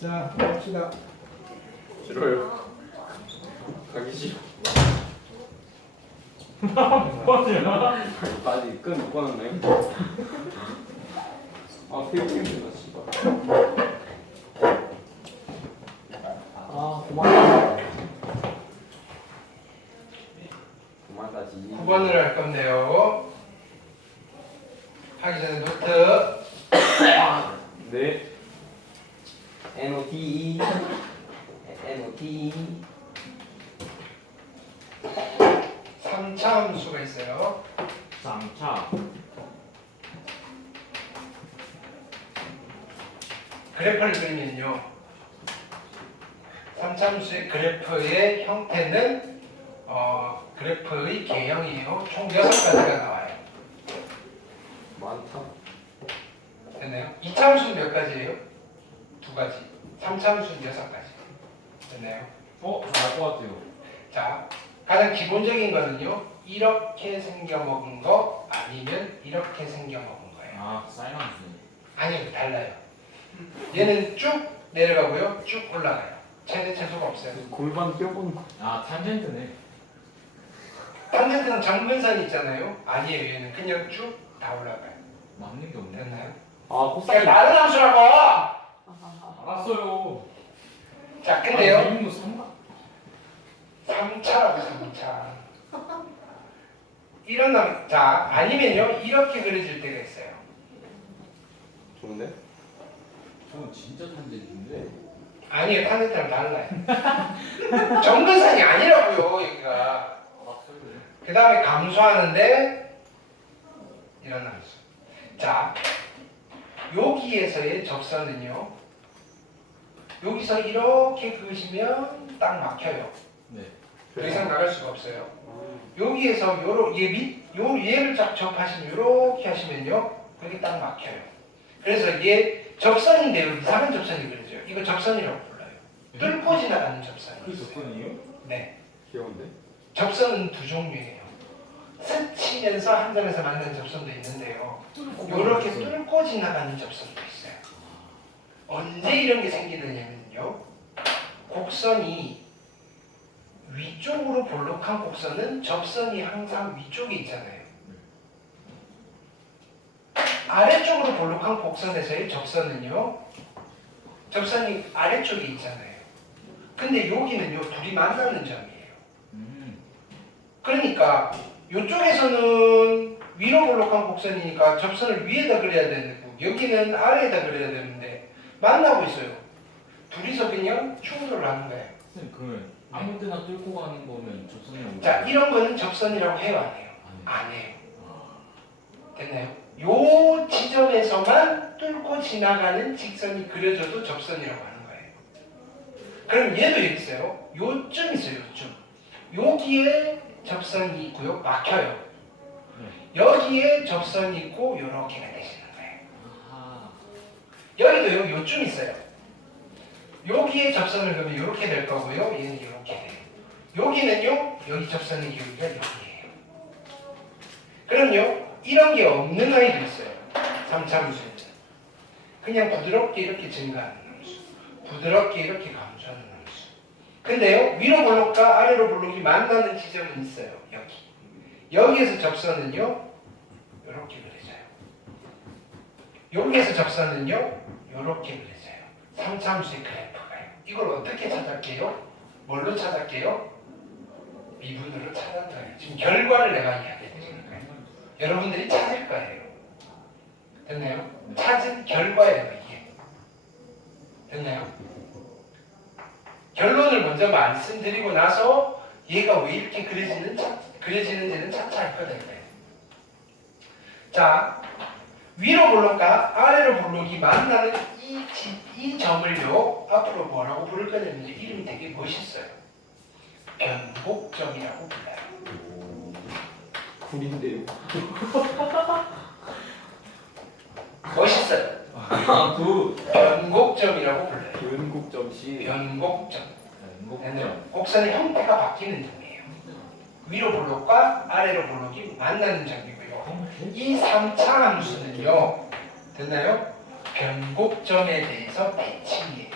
자, 봅시다. 싫어요. 가기 싫어. 뭐하냐? 아직 끈못 꺼놨네. 아, 페이크인가 씨발. 아, 고마워. 그만하지. 9번을 할 건데요. 하기 전에 노트. 네. NOTE. NOTE. 3차 함수가 있어요. 3차. 그래프를 그리면요. 3차 함수의 그래프의 형태는 그래프의 개형이에요. 총 6가지가 나와요. 많다. 됐나요? 2차 함수는 몇 가지예요? 2가지. 3차 함수는 6가지. 됐나요? 알 것 같아요. 자, 가장 기본적인 거는요. 이렇게 생겨먹은 거 아니면 이렇게 생겨먹은 거예요. 아, 사이언스. 아니요, 달라요. 얘는 쭉 내려가고요. 쭉 올라가요. 최대 최소가 없어요. 골반 뼈본. 아, 탄젠트네. 탄젠트는 정근선이 있잖아요. 아니에요. 얘는 그냥 쭉 다 올라가요. 맞는 게 없네. 됐나요? 아, 그냥 코사인. 다른 함수라고! 알았어요. 자, 근데요. 이름도 3차라고 3차. 자, 아니면요. 이렇게 그려질 때가 있어요. 좋은데? 저건 진짜 탄젠트인데. 아니에요. 탄젠트랑 달라요. 정근선이 아니라고요. 여기가. 그 다음에 감소하는데 이런 함수. 자, 여기에서의 접선은요. 여기서 이렇게 그으시면 딱 막혀요. 네. 더 이상 나갈 수가 없어요. 여기에서 얘를 딱 접하시면 이렇게 하시면요. 여기 딱 막혀요. 그래서 얘 접선인데요. 이상한 접선이 그려져. 이거 접선이라고 불러요. 뚫고 지나가는 접선이. 그 조건이에요? 네. 귀여운데? 접선은 두 종류예요. 스치면서 한 점에서 만나는 접선도 있는데요. 이렇게 뚫고 지나가는 접선도 있어요. 언제 이런 게 생기느냐면요. 곡선이 위쪽으로 볼록한 곡선은 접선이 항상 위쪽에 있잖아요. 아래쪽으로 볼록한 곡선에서의 접선은요. 접선이 아래쪽에 있잖아요. 근데 여기는요. 둘이 만나는 점이에요. 그러니까 이쪽에서는 위로 볼록한 곡선이니까 접선을 위에다 그려야 되고 여기는 아래에다 그려야 되는데 만나고 있어요. 둘이서 그냥 충돌을 하는 거예요. 선생님, 그러면 아무 때나 뚫고 가는 거면 접선이 오고. 자, 이런 거는 접선이라고 해요, 안 해요? 안 해요. 됐나요? 요 지점에서만 뚫고 지나가는 직선이 그려져도 접선이라고 하는 거예요. 그럼 얘도 여기 있어요. 요쯤 있어요, 요쯤. 여기에 접선이 있고요, 막혀요. 여기에 접선이 있고 요렇게가 되시는 거예요. 여기도요, 요쯤 있어요. 여기에 접선을 그러면 요렇게 될 거고요, 얘는 요렇게 돼요. 여기는요, 여기 접선이 여기가 여기예요. 그럼요, 이런 게 없는 아이도 있어요. 3차 함수는 그냥 부드럽게 이렇게 증가하는 함수, 부드럽게 이렇게 감소하는 함수. 근데요, 위로 볼록과 아래로 볼록이 만나는 지점은 있어요. 여기에서 접선은요, 이렇게 그려져요. 여기에서 접선은요, 이렇게 그려져요. 3차 함수의 그래프가요. 이걸 어떻게 찾았게요? 뭘로 찾았게요? 미분으로 찾은 거예요. 지금 결과를 내가 이야기해 드리는 거예요. 여러분들이 찾을 거예요. 됐나요? 찾은 결과예요, 이게. 됐나요? 결론을 먼저 말씀드리고 나서 얘가 왜 이렇게 그려지는지는 차차 알 거예요. 자, 위로 볼록과 아래로 볼록이 만나는 이 점을요, 앞으로 뭐라고 부를 거냐면 이름이 되게 멋있어요. 변곡점이라고 불러요. 굴인데요. 멋있어요. 변곡점이라고 불러요. 변곡점시. 변곡점. 행복점. 곡선의 형태가 바뀌는 점이에요. 위로 볼록과 아래로 볼록이 만나는 점이고요. 이 3차 함수는요, 됐나요? 변곡점에 대해서 대칭이에요.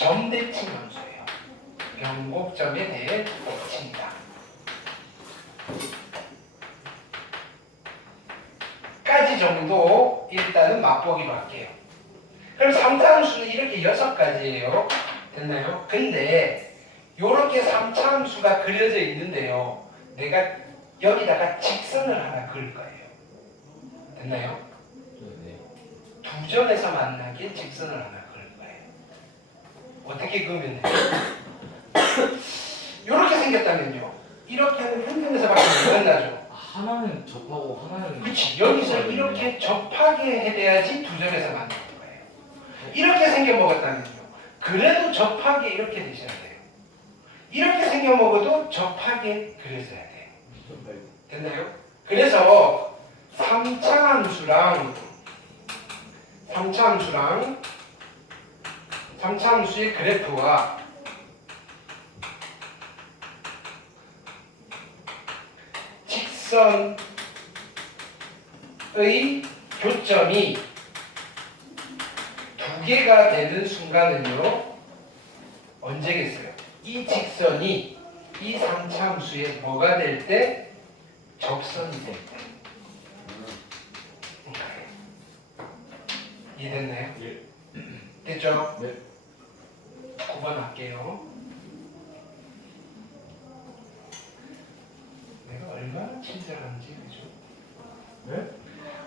점대칭 함수예요. 변곡점에 대해 대칭이다. 까지 정도 일단은 맛보기로 할게요. 그럼 3차 함수는 이렇게 6가지예요. 됐나요? 근데 이렇게 3차 함수가 그려져 있는데요. 내가 여기다가 직선을 하나 그을 거예요. 됐나요? 네. 두 점에서 만나게 직선을 하나 그을 거예요. 어떻게 그으면 돼요? 이렇게 생겼다면요. 이렇게 하는 한 점에서밖에 못 만나죠. 하나는 접하고 하나는 그렇지. 여기서 이렇게 접하게 해야지 두 점에서 만나는 거예요. 이렇게 생겨 먹었다면요. 그래도 접하게 이렇게 되셔야 돼요. 이렇게 생겨 먹어도 접하게 그려져야 돼요. 됐나요? 그래서 3차 함수의 그래프와 직선의 교점이 두 개가 되는 순간은요. 언제겠어요? 이 직선이 이 3차 함수에 뭐가 될 때? 접선이 될 때. 이해됐나요? 예. 됐죠? 네. 9번 할게요. 내가 얼마나 친절한지, 그죠? 네?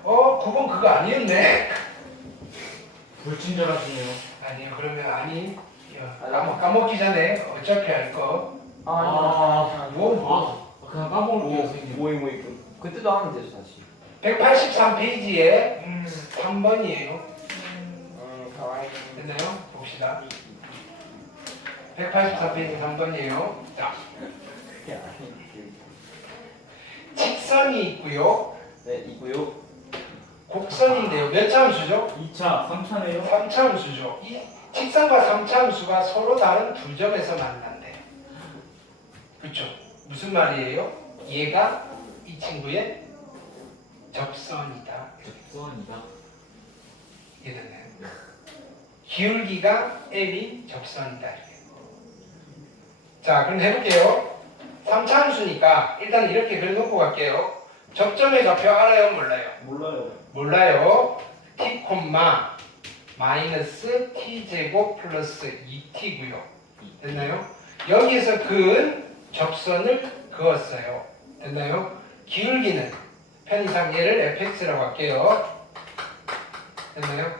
9번 그거 아니었네. 불친절하시네요. 아니요, 그러면 아니. 까먹기 전에 어차피 할 거. 그냥 까먹을게요, 선생님. 모이 그때도 하면 되죠 다시. 183페이지에 3번이에요. 가와이. 됐나요? 봅시다. 184페이지 3번이에요. 자, 그게 아니에요. 직선이 있고요. 네 있고요. 곡선인데요. 몇 차 함수죠? 2차, 3차네요. 3차 함수죠. 이 직선과 3차 함수가 서로 다른 두 점에서 만난대요. 그렇죠? 무슨 말이에요? 얘가 이 친구의 접선이다. 접선이다. 이해됐나요? 기울기가 L이 접선이다. 이렇게. 자, 그럼 해볼게요. 3차 함수니까 일단 이렇게 그려놓고 갈게요. 접점의 좌표 알아요? 몰라요? 몰라요. 몰라요. t, 마이너스 t제곱 플러스 2t고요. 됐나요? 여기에서 그은 접선을 그었어요. 됐나요? 기울기는 편의상 얘를 fx라고 할게요. 됐나요?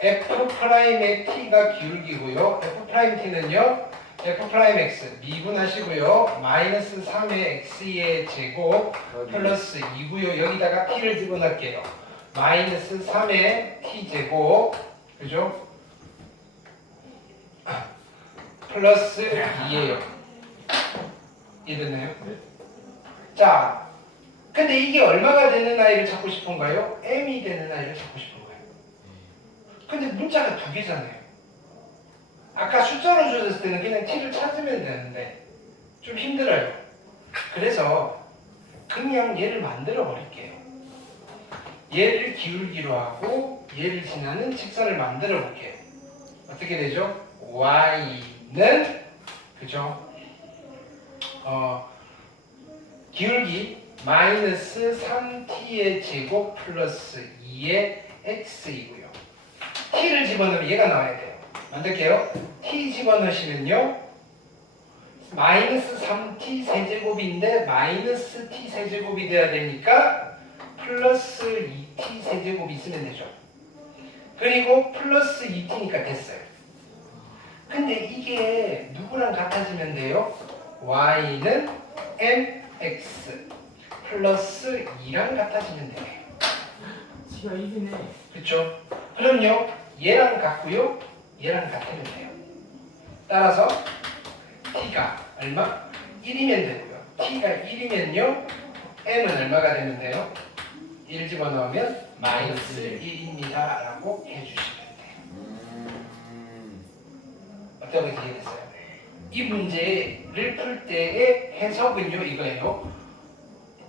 f'의 t가 기울기고요. f't는요. f'x 미분하시고요. 마이너스 3의 x의 제곱 플러스 2고요. 여기다가 t를 집어넣을게요. 마이너스 3의 t제곱 그죠? 플러스 2예요. 이해됐나요? 네. 자, 근데 이게 얼마가 되는 아이를 찾고 싶은가요? m이 되는 아이를 찾고 싶은가요? 근데 문자가 두 개잖아요. 아까 숫자로 주었을 때는 그냥 t를 찾으면 되는데 좀 힘들어요. 그래서 그냥 얘를 만들어 버릴게요. 얘를 기울기로 하고 얘를 지나는 직선을 만들어 볼게요. 어떻게 되죠? y는 그죠? 기울기 마이너스 3t의 제곱 플러스 2의 x이고요. t를 집어넣으면 얘가 나와야 돼요. 만들게요. t 집어넣으시면요. 마이너스 3t 세제곱인데 마이너스 t 세제곱이 돼야 되니까 플러스 2t 세제곱이 있으면 되죠. 그리고 플러스 2t니까 됐어요. 근데 이게 누구랑 같아지면 돼요? y는 mx 플러스 2랑 같아지면 돼요. T가 1이네. 그렇죠? 그럼요. 얘랑 같고요. 얘랑 같으면 돼요. 따라서 t가 얼마? 1이면 되고요. t가 1이면요. m은 얼마가 되면 돼요? 1 집어넣으면 마이너스 1입니다. 라고 해주시면 돼요. 어떻게 이해됐어요? 이 문제를 풀 때의 해석은요. 이거예요.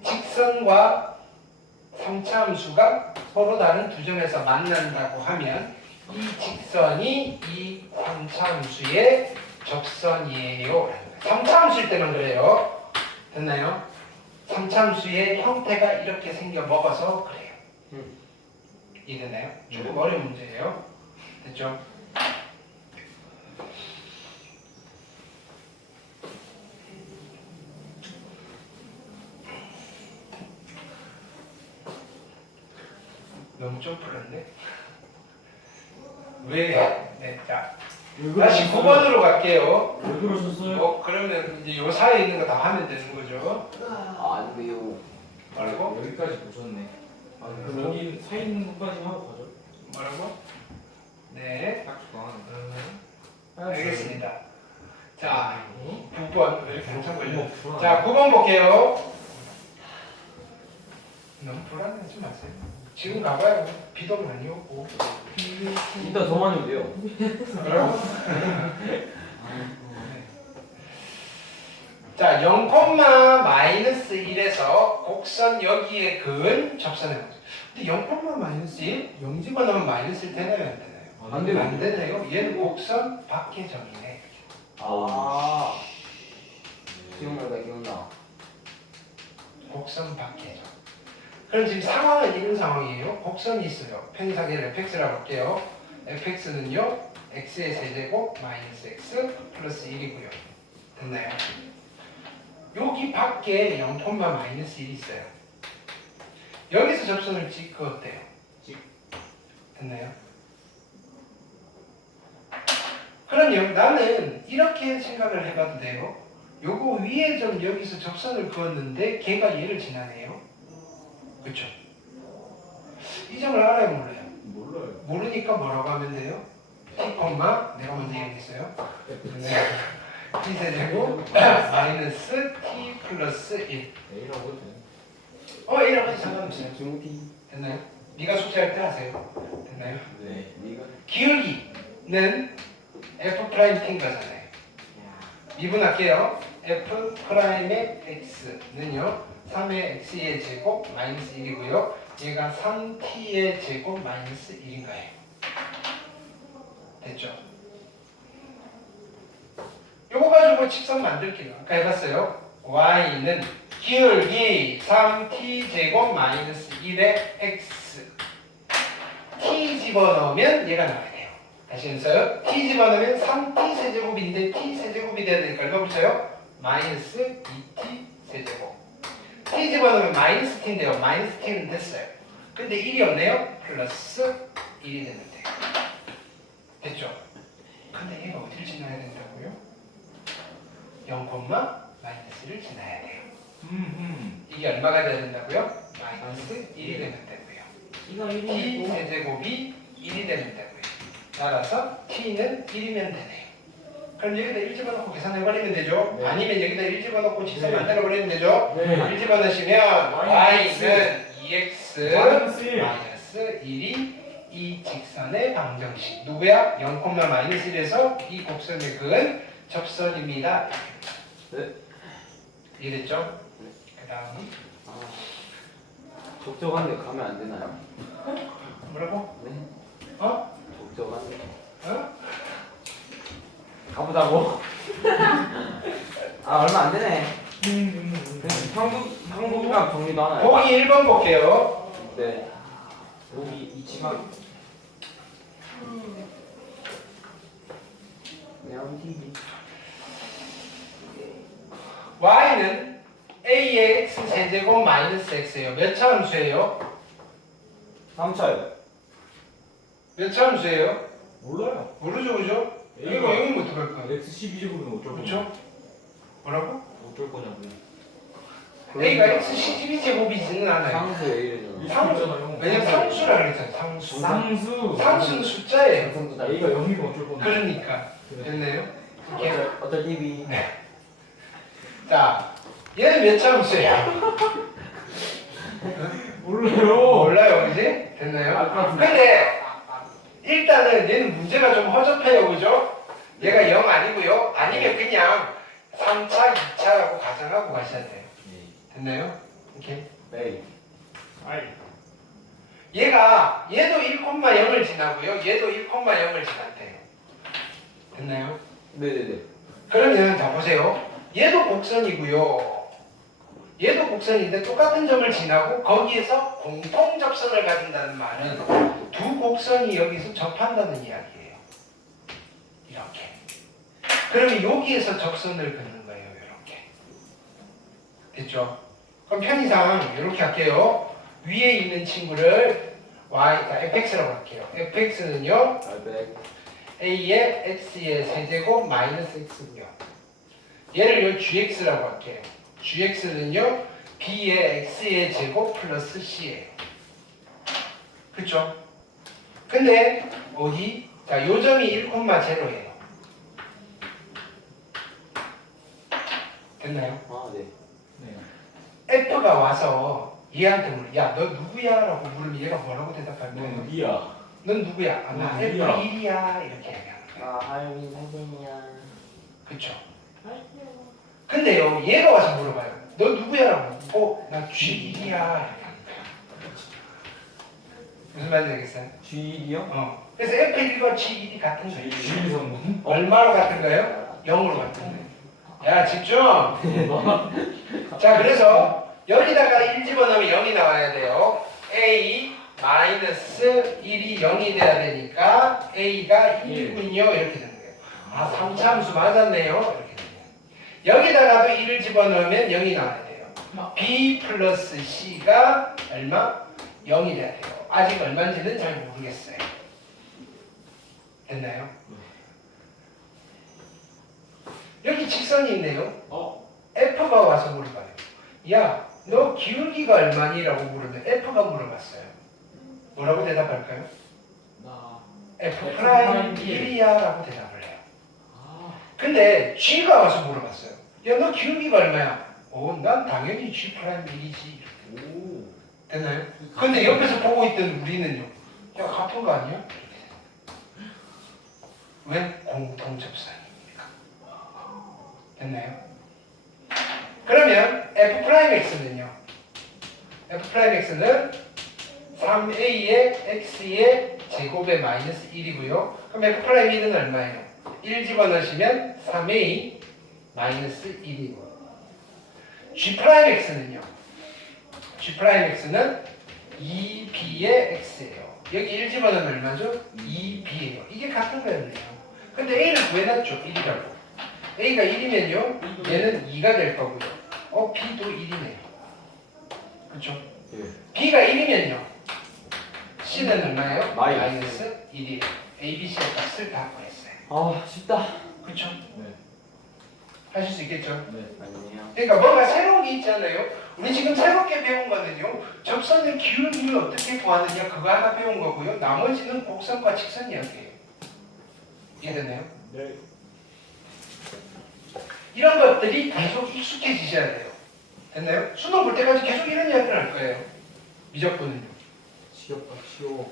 직선과 3차 함수가 서로 다른 두 점에서 만난다고 하면 이 직선이 이 3차함수의 접선이에요. 3차함수일 때만 그래요. 됐나요? 3차함수의 형태가 이렇게 생겨 먹어서 그래요. 이해됐나요? 조금 어려운 문제예요. 됐죠? 너무 좀 풀었네. 왜? 네, 자 다시 9번으로 갈게요. 왜 그러셨어요? 그러면 이제 요 사이에 있는 거 다 하면 되는 거죠. 아, 안 돼요. 뭐라고? 여기까지 보셨네. 아, 그럼 여기 사이 있는 것까지 하고 가죠. 뭐라고? 네. 딱 좋아하는. 알겠습니다. 자, 9번. 왜 이렇게 한참 걸려? 불안. 자, 9번 볼게요. 너무 불안하지 마세요. 지금 가봐요. 비도 많이 오고. 이따 더 많이 오대요. 그래요? 자, 0,-1에서 곡선 여기에 그은 접선해 보세요. 근데 0,-1, 0 집어넣으면 -1 되나요? 안 되나요? 안 돼요. 안 되나요? 얘는 곡선 밖의 점이네. 아. 기억난다, 기억나. 곡선 밖의 점. 그럼 지금 상황은 이런 상황이에요. 곡선이 있어요. 편의상계를 fx라고 할게요. fx는요, x의 세제곱 마이너스 x 플러스 1이고요. 됐나요? 여기 밖에 0,-1이 있어요. 여기서 접선을 찍고 어때요? 됐나요? 그럼 나는 이렇게 생각을 해봐도 돼요. 요거 위에 점 여기서 접선을 그었는데 걔가 얘를 지나네요. 그쵸? 이 점을 알아요, 몰라요? 몰라요. 모르니까 뭐라고 하면 돼요? t, 내가 먼저 얘기했어요. t 세제곱 마이너스 t 플러스 1. A라고 해도 돼. A라고 해도 상관없어요. 중국이. 됐나요? 네가 숙제할 때 하세요. 됐나요? 네. 네가. 기울기는 f 프라임 t인 거잖아요. 미분할게요. f 프라임의 x는요 3의 x의 제곱 마이너스 1이고요. 얘가 3t의 제곱 마이너스 1인 거예요. 됐죠? 요거 가지고 직선 만들게요. 아까 해봤어요. y는 기울기 3t 제곱 마이너스 1의 x. t 집어넣으면 얘가 나와야 돼요. 다시 해서요. t 집어넣으면 3t 세제곱인데 t 세제곱이 돼야 되니까 얼마 붙여요? 마이너스 2t 세제곱. t 집어넣으면 마이너스 t인데요. 마이너스 t는 됐어요. 근데 1이 없네요. 플러스 1이 되면 돼요. 됐죠? 근데 얘가 어디를 지나야 된다고요? 0,-1을 지나야 돼요. 이게 얼마가 돼야 된다고요? 마이너스 1이 되면 되고요. 이거 t 1이고. 세제곱이 1이 되면 되고요. 따라서 t는 1이면 되네요. 그럼 여기다 1 집어넣고 계산해버리면 되죠? 네. 아니면 여기다 1 집어넣고 직선 네. 만들어버리면 되죠? 네. 1 집어넣으시면 마이너스. y는 2x 마이너스 1. 마이너스 1이 이 직선의 방정식. 누구야? 0,-1에서 이 곡선의 그은 접선입니다. 네. 이해됐죠? 그 다음 아. 적적한데 가면 안 되나요? 뭐라고? 네. 어? 적적한데. 어? 가보자고. 아, 얼마 안 되네. 한국이랑 정리도 하나요? 보기 1번 볼게요. 네. 여기 이치마. TV. y는 a의 x 세제곱 마이너스 x예요. 몇 차 함수예요? 3차요. 몇 차 함수예요? 몰라요. 모르죠, 그죠? A가 이거 영이면 어떡할까? X 12제곱이면 어쩔 거냐? 그렇죠? 뭐라고? 어쩔 거냐고. a가 x 12제곱이지는 않아요. 상수 A는 상수잖아요. 왜냐면 상수라 그랬잖아요. 상수. 상수. 상수는 숫자예요. A가 0이면 어쩔 건데. 그러니까 됐네요. 이렇게. 어쩔 TV. 자, 얘는 몇 차 함수예요? 몰라요. 몰라요, 그지? 됐나요? 근데 일단은 얘는 문제가 좀 허접해요, 그죠? 얘가 0 아니고요. 아니면 그냥 3차, 2차라고 가정하고 가셔야 돼요. 됐나요? 이렇게. A. 얘도 1,0을 지나고요. 얘도 1,0을 지난대요. 됐나요? 네네네. 그러면 자 보세요. 얘도 곡선이고요. 얘도 곡선인데 똑같은 점을 지나고 거기에서 공통 접선을 가진다는 말은 두 곡선이 여기서 접한다는 이야기예요. 이렇게. 그러면 여기에서 적선을 긋는 거예요. 이렇게. 됐죠? 그럼 편의상 이렇게 할게요. 위에 있는 친구를 fx라고 할게요. fx는요. a의 x의 세제곱 마이너스 x고요. 얘를 gx라고 할게요. gx는요 b의 x의 제곱 플러스 c예요. 그쵸? 근데 어디? 자, 요 점이 1,0예요. 됐나요? 아 네. 네. f가 와서 얘한테 물어. 야, 너 누구야? 라고 물으면 얘가 뭐라고 대답할 거예요? 넌 누구야? 넌 누구야? 아, 나 넌 누구야? F1이야. 이렇게 얘기하는 거예요. 아 하영이 선생이야. 그쵸? 근데요, 얘가 와서 물어봐요. 너 누구야? 라고. 나 G1이야. 이렇게 하는 거예요. 무슨 말인지 알겠어요? G1이요? 그래서 F1과 G1이 같은 거예요. 주의성분? 얼마로 같은 거예요? 0으로 같은 거예요. 야, 집중! 자, 그래서 여기다가 1 집어넣으면 0이 나와야 돼요. A 마이너스 1이 0이 돼야 되니까 A가 1이군요. 이렇게 되는 거예요. 아, 3차 함수 맞았네요. 이렇게 되는 거예요. 여기다가도 1을 집어넣으면 0이 나와야 돼요. B 플러스 C가 얼마? 0이 돼야 돼요. 아직 얼마인지는 잘 모르겠어요. 됐나요? 여기 직선이 있네요. F가 와서 물어봐요. 야, 너 기울기가 얼마니? 라고 물으면 F가 물어봤어요. 뭐라고 대답할까요? 나. F 프라임 1이야 라고 대답을 해요. 근데 G가 와서 물어봤어요. 야, 너 기울기가 얼마야? 난 당연히 G 프라임 1이지. 오. 됐나요? 근데 옆에서 보고 있던 우리는요. 야, 같은 거 아니야? 왜? 공통접선이니까. 됐나요? 그러면 F'X는요. F'X는 3A의 X의 제곱의 마이너스 1이고요. 그럼 F'는 얼마예요? 1 집어넣으시면 3A 마이너스 1이고. G'X는요. G'X는 2B의 X예요. 여기 1 집어넣으면 얼마죠? 2B예요. 이게 같은 거였네요. 근데 A를 구해놨죠. 1이라고. A가 1이면요. 얘는 2가 될 거고요. B도 1이네요. 그렇죠? 예. B가 1이면요. C는 얼마예요? 마이너스. 마이너스 1이에요. A, B, C의 값을 다 구했어요. 아 쉽다. 그렇죠? 네. 하실 수 있겠죠? 네. 아니에요. 그러니까 뭔가 새로운 게 있잖아요. 우리 지금 새롭게 배운 거는요. 접선의 기울기를 어떻게 구하느냐 그거 하나 배운 거고요. 나머지는 곡선과 직선 이야기예요. 이해되나요? 네. 이런 것들이 계속 익숙해지셔야 돼요. 됐나요? 수능 볼 때까지 계속 이런 이야기를 할 거예요. 미적분은요. 지겹다 쉬워.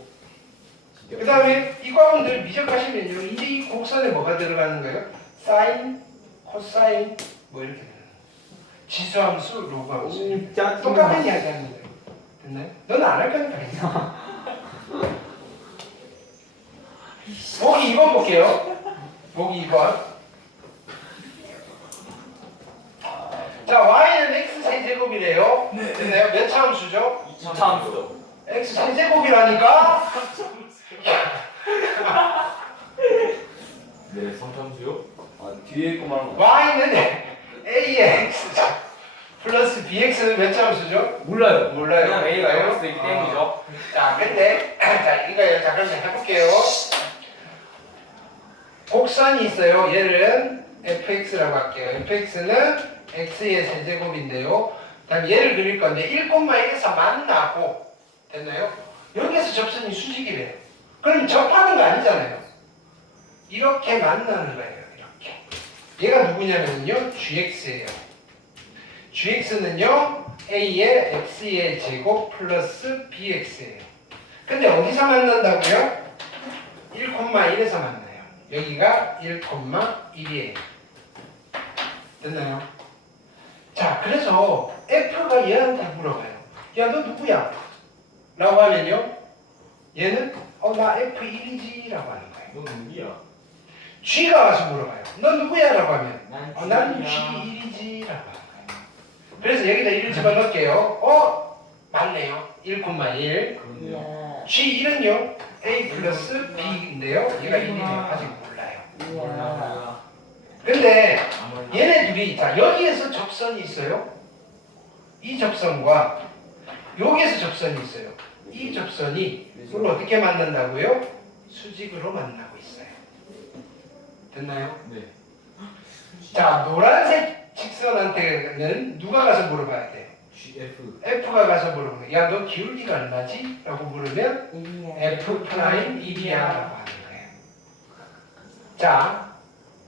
그 다음에 이 과목들 미적하시면요. 이제 이 곡선에 뭐가 들어가는 거예요? 사인, 코사인 뭐 이렇게 되는 거예요. 지수함수, 로그함수. 똑같은 이야기 하는 거예요. 됐나요? 너는 안 할 거니까 괜찮아. 보기 2번 볼게요. 보기 2번. 자, y는 x 세제곱이래요. 됐나요? 몇 차 함수죠? 2차 함수. x 세제곱이라니까? 네, 3참수요? 아 뒤에 거 말하는 거. y는 ax 플러스 bx는 몇 차 함수죠? 몰라요. 몰라요. 그냥 A가 X일 수도 있기 때문이죠. 자, 근데 자, 이거예요. 자, 그럼 해볼게요. 곡선이 있어요. 얘를 fx라고 할게요. fx는 x의 세제곱인데요. 다음 얘를 그릴 건데 1,1에서 만나고 됐나요? 여기에서 접선이 수직이래요. 그럼 접하는 거 아니잖아요. 이렇게 만나는 거예요. 이렇게. 얘가 누구냐면요. gx예요. gx는요. a의 x의 제곱 플러스 bx예요. 근데 어디서 만난다고요? 1,1에서 만나요. 여기가 1,1이에요. 됐나요? 자, 그래서 F가 얘한테 물어봐요. 야, 너 누구야? 라고 하면요. 얘는 나 F1이지 라고 하는 거예요. 넌 누구야? G가 와서 물어봐요. 너 누구야? 라고 하면 난 G야. G1이지 라고 하는 거예요. 그래서 여기다 1을 집어넣을게요. 맞네요. 1,1. 그런데요. G1은요 A 플러스 B인데요. 얘가 1이네요. 아직 몰라요. 몰라. 근데 아무래도 얘네 둘이 자 여기에서 접선이 있어요. 이 접선과 여기에서 접선이 있어요. 이 접선이 서로 어떻게 만난다고요? 수직으로 만나고 있어요. 됐나요? 네. 자 노란색 직선한테는 누가 가서 물어봐야 돼요? GF. F가 가서 물어보는 거예요. 야 너 기울기가 얼마지? 라고 물으면 F 프라임 1이야 라고 하는 거예요. 자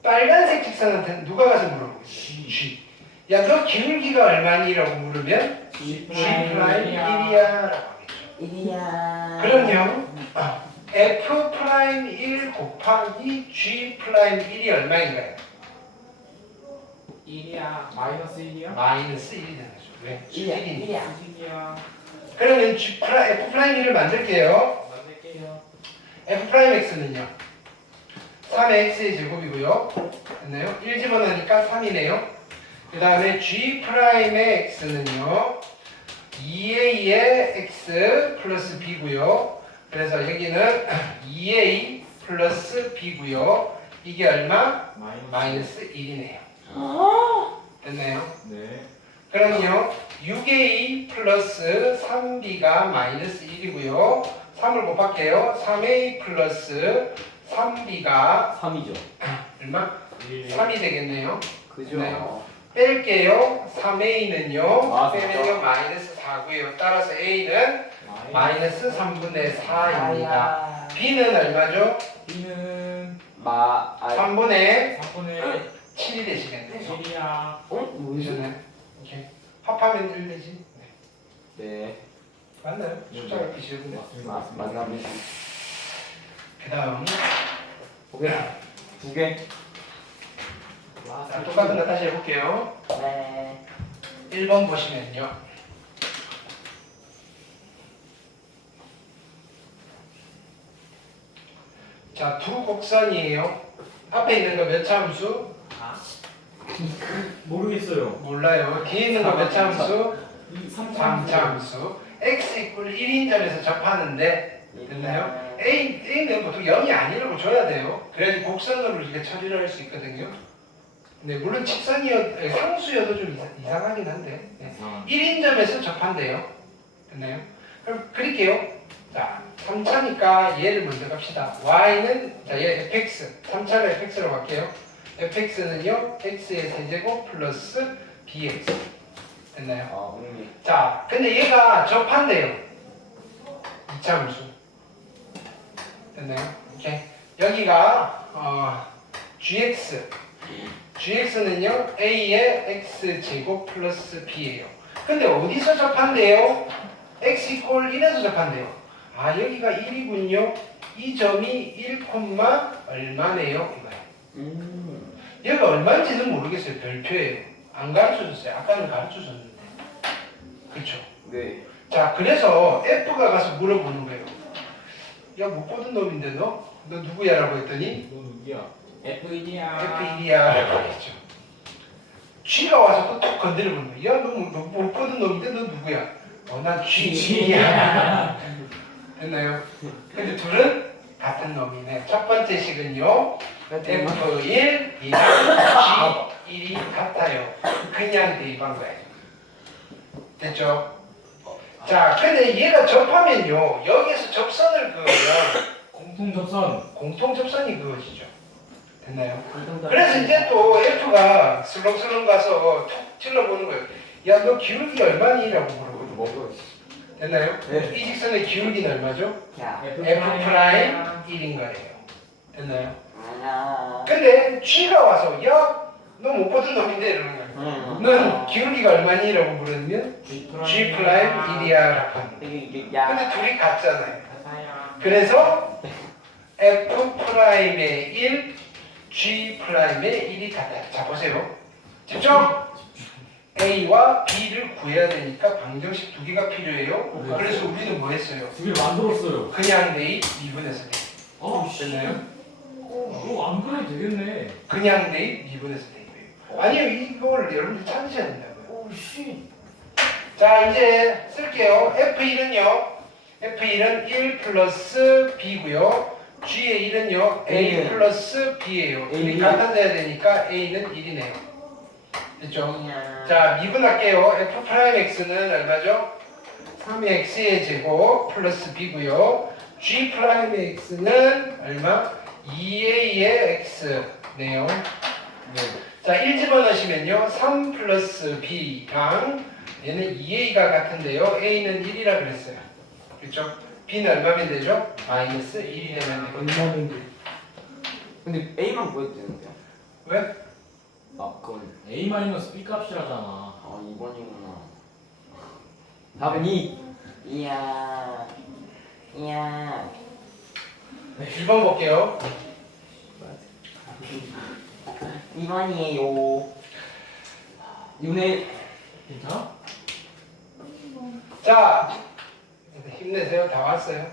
빨간색 직선한테는 누가 가서 물어보겠어요? G. 야 너 기울기가 얼마니? 라고 물으면 G G 프라임 1이야 라고 하겠죠. 그럼요. F 프라임 1 곱하기 G 프라임 1이 얼마인가요? 1이야. 마이너스 1이야? 마이너스 1이 되는 거죠. 왜? 1이니까. 수직이야. 그러면 F 프라임 1을 만들게요. 만들게요. F 프라임 X는요. 3의 X의 제곱이고요. 됐나요? 1 집어넣으니까 3이네요. 그 다음에 G 프라임의 X는요. 2A의 X 플러스 B고요. 그래서 여기는 2A 플러스 B고요. 이게 얼마? 마이너스 1이네요. 됐나요? 네. 그럼요. 6A 플러스 3B가 마이너스 1이고요. 3을 곱할게요. 3A 플러스 3B가 3이죠. 얼마? 1. 3이 되겠네요. 그죠? 네. 뺄게요. 3A는요. 아, 빼면요. 마이너스 4고요. 따라서 A는 마이너스 3분의 4입니다. B는 얼마죠? B는 3분의 3분의 7이 되시겠네요. 7이야. 보이셨나요? 이렇게 합하면 1 되지? 네. 네. 맞나요? 숫자가 비시군요. 맞습니다. 그 다음 오케이. 2개. 자, 똑같은 거 다시 해볼게요. 1번 보시면요. 자, 두 곡선이에요. 앞에 있는 거 몇 차 함수? 모르겠어요. 몰라요. 뒤에 있는 거 몇 차 함수? 3차 3차 함수. x 이퀄 1인 점에서 접하는데 됐나요? A는 보통 0이 아니라고 줘야 돼요. 그래야지 곡선으로 이렇게 처리를 할 수 있거든요. 네, 물론 상수여도 좀 이상하긴 한데 네. 1인점에서 접한대요. 됐나요? 그럼 그릴게요. 자, 3차니까 얘를 먼저 갑시다. y는 자, 얘 fx. 3차가 fx로 갈게요. fx는요. x의 세제곱 플러스 bx. 됐나요? 자, 근데 얘가 접한대요. 2차 함수. 됐나요? 오케이. 여기가 gx는요 a의 x 제곱 플러스 b예요. 근데 어디서 접한대요? x 이퀄 1에서 접한대요. 아 여기가 1이군요. 이 점이 1, 얼마네요? 이거예요. 얘가 얼마인지는 모르겠어요. 별표예요. 안 가르쳐줬어요. 아까는 가르쳐줬는데. 그렇죠? 네. 자 그래서 F가 가서 물어보는 거예요. 야 못 보던 놈인데 너 누구야? 라고 했더니 너 누구야? F1이야. F1이야 라고 했죠. G가 와서 또 툭 건드려보는 거야. 야 너 못 보던 놈인데 너 누구야? 난 G야. 됐나요? 근데 둘은 같은 놈이네. 첫 번째 식은요. F1, G1이 같아요. 그냥 대입한 거예요. 됐죠? 자, 근데 얘가 접하면요. 여기에서 접선을 그으면 공통접선. 공통접선이 그어지죠. 됐나요? 그래서 이제 또 F가 슬렁슬렁 가서 툭 찔러보는 거예요. 야, 너 기울기 얼마니? 라고 물어보죠. 됐나요? 네. 이 직선의 기울기는 얼마죠? F F' 1인 거예요. 됐나요? 근데 G가 와서 야, 너 못 보던 놈인데 이러는 거예요. 넌 기울기가 얼마니? 라고 물으면 G' 1이야 라고 합니다. 근데 둘이 같잖아요. 같아요. 그래서 F'의 1, G'의 1이 같아요. 자 보세요. 집중! A와 B를 구해야 되니까 방정식 두 개가 필요해요. 그래서 우리는 뭐 했어요? 두 개 만들었어요. 그냥 대입 미분해서 대입. 어우 됐나요? 안 그래도 되겠네. 그냥 대입, 미분해서 대입이에요. 아니요, 이걸 여러분들 찾으셔야 된다고요. 오씨. 자, 이제 쓸게요. F1은 1 플러스 B고요. G의 1은요, A 플러스 B예요. 둘이 같아져야 되니까 A는 1이네요. 됐죠? 자, 미분할게요. F'X는 얼마죠? 3X의 제곱 플러스 B고요. G'X는 얼마? 2A의 X네요. 자, 1 집어넣으시면요, 3 플러스 B랑 얘는 2A가 같은데요. A는 1이라 그랬어요. 그렇죠? B는 얼마면 되죠? 마이너스 1이 되면 되거든요. 얼마인지. 근데 A만 구해도 되는데요? 왜? 아 그건 A 마이너스 B 값이라잖아. 아 2번이구나. 답은 2. 이야. 2번 볼게요. 2번이에요. 윤회. 괜찮아? 자, 힘내세요. 다 왔어요.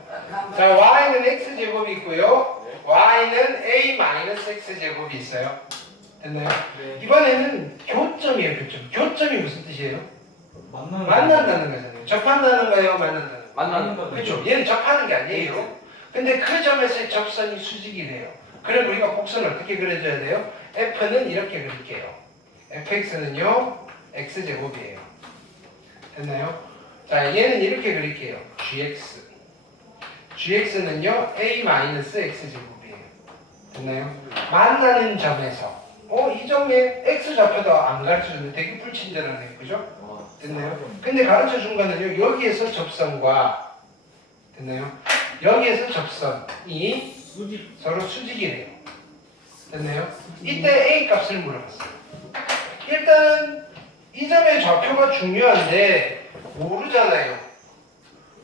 자, Y는 X제곱이 있고요. Y는 A 마이너스 X제곱이 있어요. 됐나요? 네. 이번에는 교점이에요, 교점. 교점이 무슨 뜻이에요? 만난다는 거잖아요. 접한다는 거예요, 만난다는 거. 만나는 거. 그렇죠. 얘는 접하는 게 아니에요. 근데 그 점에서의 접선이 수직이 돼요. 그럼 우리가 곡선을 어떻게 그려줘야 돼요? F는 이렇게 그릴게요. fx는요, x제곱이에요. 됐나요? 자, 얘는 이렇게 그릴게요. gx. gx는요, a-x제곱이에요. 됐나요? 만나는 점에서 이 점에 x 좌표도 안 가르쳐주면 되게 불친절하네요. 그죠? 됐나요? 근데 가르쳐준 거는요, 여기에서 접선과 됐나요? 여기에서 접선이 수직. 서로 수직이래요. 됐나요? 이때 A 값을 물어봤어요. 일단 이 점의 좌표가 중요한데 모르잖아요.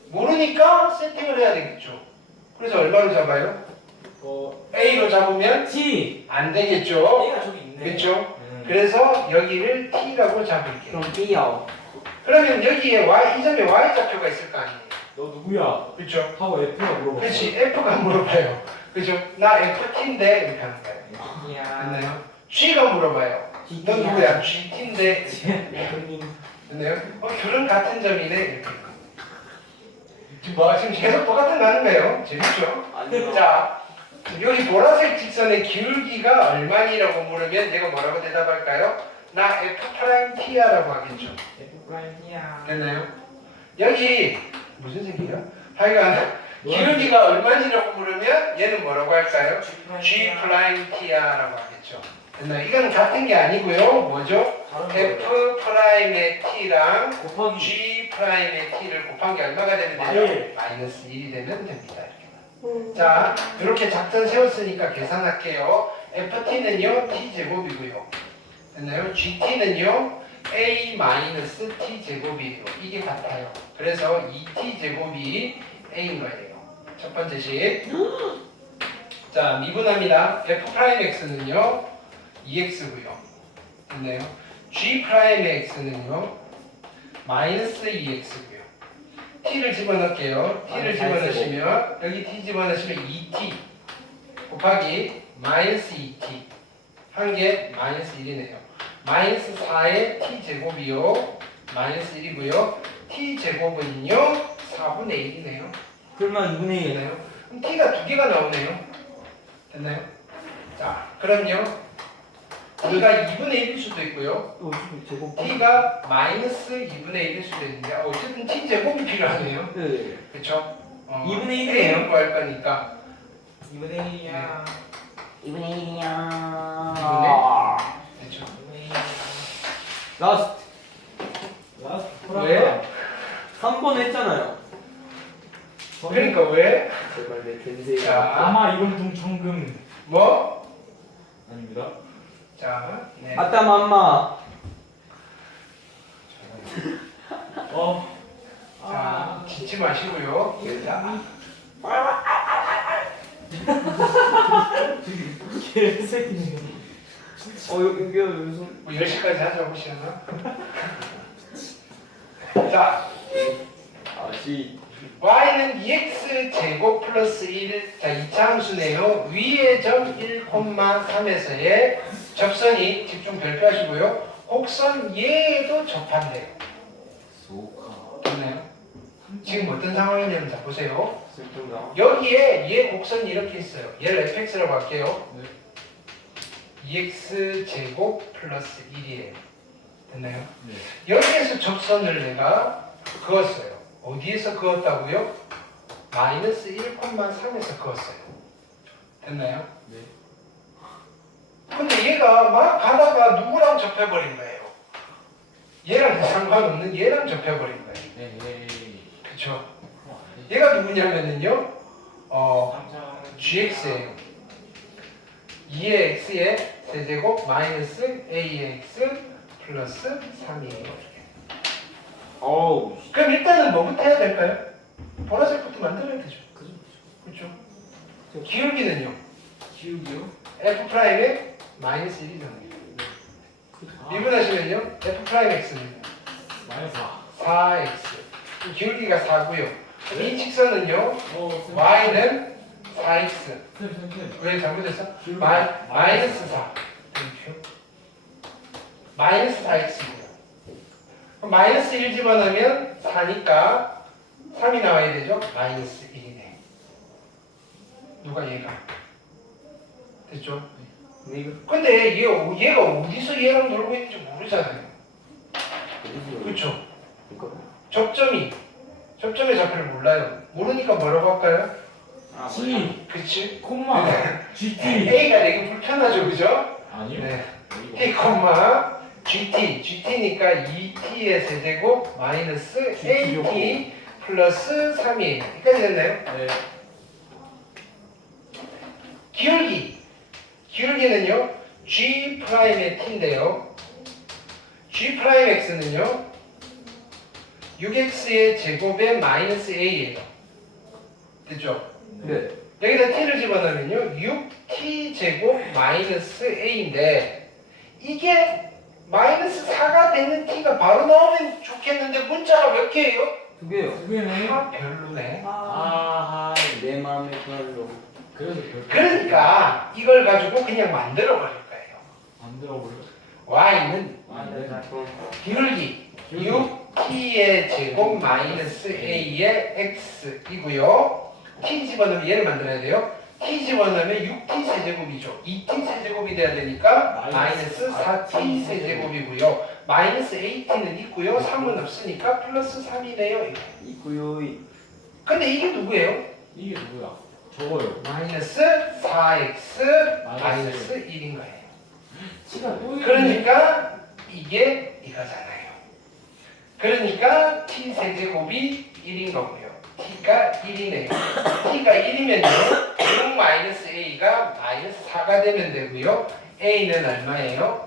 모르니까 세팅을 해야 되겠죠. 그래서 얼마로 잡아요? A로 잡으면 T. 안 되겠죠. A가 저기 있네. 그렇죠? 그래서 여기를 T라고 잡을게요. 그럼 B요. 그러면 여기에 Y, 이 점에 Y 좌표가 있을 거 아니에요. 너 누구야? 그렇죠? 하고 F가 물어봤어. 그렇지. F가 물어봐요. 그죠? 나 FT인데 이렇게 하는 거예요. 됐나요? G가 물어봐요. 너 누구야? GT인데 됐나요? 둘은 같은 점이네. 이렇게. 지금 계속 똑같은 거 하는 거예요. 재밌죠? 아니요. 자, 여기 보라색 직선의 기울기가 얼마니라고 물으면 얘가 뭐라고 대답할까요? 나 F'T야라고 하겠죠. 됐나요? 여기 무슨 색이야? 하여간 기울기가 얼마니라고 물으면 얘는 뭐라고 할까요? G'T야라고 하겠죠. 됐나요? 이건 같은 게 아니고요. 뭐죠? F'의 T랑 곱하기. G'의 T를 곱한 게 얼마가 되면 되죠? 마이너스 1이 되면 됩니다. 이렇게. 자, 이렇게 작전 세웠으니까 계산할게요. FT는요, T제곱이고요. 됐나요? GT는요, A-T제곱이에요. 이게 같아요. 그래서 2T제곱이 A인 거예요. 첫 번째 식. 자, 미분합니다. F'X는요, 2X고요. 됐나요? G'X는요, 마이너스 2X고요. T를 집어넣을게요. T를 집어넣으시면, 여기 T 집어넣으시면 2T 곱하기 마이너스 2T. 한 개 마이너스 1이네요. 마이너스 4의 T제곱이요. 마이너스 1이고요. T제곱은요, 4분의 1이네요. 그러면 2분의 1. 됐나요? 그럼 T가 두 개가 나오네요. 됐나요? 자, 그럼요. T가 2분의 1일 수도 있고요. 제곱. T가 마이너스 2분의 1일 수도 있는데 어쨌든 T제곱이 필요하네요. 네. 그쵸? 2분의 1이네요. A를 구할 거니까 2분의 1이야. 2분의 1이야. 그쵸? 라스트. 왜? 3번 했잖아요. 그러니까 왜? 제발 내 겐세가. 자, 아마 이건 동청금. 뭐? 아닙니다. 자, 네. 아따 맘마. 자, 짖지 마시고요. 자, 개새끼네. 여기 무슨. 뭐 10시까지 하자고 하시나? 자, 아씨. y는 2x 제곱 플러스 1. 자, 2차 함수네요. 위의 점 1,3에서의 접선이 집중 별표하시고요. 곡선 얘도 접한대요. 소카. 됐나요? 지금 어떤 상황이냐면 자 보세요. 슬픈가? 여기에 얘 곡선이 이렇게 있어요. 얘를 fx라고 할게요. 네. 2x 제곱 플러스 1이에요. 됐나요? 네. 여기에서 접선을 내가 그었어요. 어디에서 그었다고요? 마이너스 1,3에서 그었어요. 됐나요? 네. 근데 얘가 막 가다가 누구랑 접해버린 거예요? 얘랑 상관없는 얘랑 접해버린 거예요. 에이. 그쵸? 그럼 안 되지. 얘가 누구냐면은요, gx예요. 2의 x의 세제곱 마이너스 a의 x 플러스 3이에요. 어우. 그럼 일단은 뭐부터 해야 될까요? 보라색부터 만들어야 되죠. 그죠? 그렇죠? 기울기는요? 기울기요? f 프라임의 마이너스 1이잖아요. 미분하시면요, f 프라임 x는 마이너스 4. 4x. 기울기가 4고요. 이 직선은요, 쌤. y는 4x. 쌤. 왜 잘못했어? 기울기. 마이너스 4. 이렇게요. 마이너스 4x고요. 마이너스 1 집어넣으면 4니까 3이 나와야 되죠? 마이너스 1이네. 누가 얘가? 됐죠? 근데 얘가 어디서 얘랑 놀고 있는지 모르잖아요. 그렇죠? 접점의 좌표를 몰라요. 모르니까 뭐라고 할까요? 아, G. 그치? 콤마. GT. A가 되게 불편하죠, 그죠? 아니요. 네. 이거. T, GT니까 2T의 세제곱 마이너스 GT AT 플러스 3이에요. 여기까지 됐나요? 네. 기울기는요, G 프라임의 T인데요. G 프라임 X는요, 6X의 제곱의 마이너스 A예요. 됐죠? 네. 여기다 T를 집어넣으면요, 6T 제곱 마이너스 A인데, 이게 마이너스 4가 되는 T가 바로 나오면 좋겠는데, 문자가 몇 개예요? 2개요. 두 개네. 아, 별로네. 아하, 내 마음에 별로. 그래서 별. 그러니까 이걸 가지고 그냥 만들어 버릴 거예요. 만들어 볼래? y는 아, 네, 자, 기울기 6t의 제곱 마이너스 a의 x이고요. t 집어넣으면 얘를 만들어야 돼요. t 집어넣으면 6t 세제곱이죠. 2t 세제곱이 돼야 되니까 마이너스 4t 세제곱이고요. 마이너스 at는 있고요. 3은 없으니까 플러스 3이네요. 있고요. 근데 이게 누구예요? 이게 누구야? 저거요. 마이너스 4x 마이너스 1인 거예요. T가 또 있네. 그러니까 이게 이거잖아요. 그러니까 t 세제곱이 1인 거고요. t가 1이네요. t가 1이면요. 6 마이너스 a가 마이너스 4가 되면 되고요. a는 얼마예요?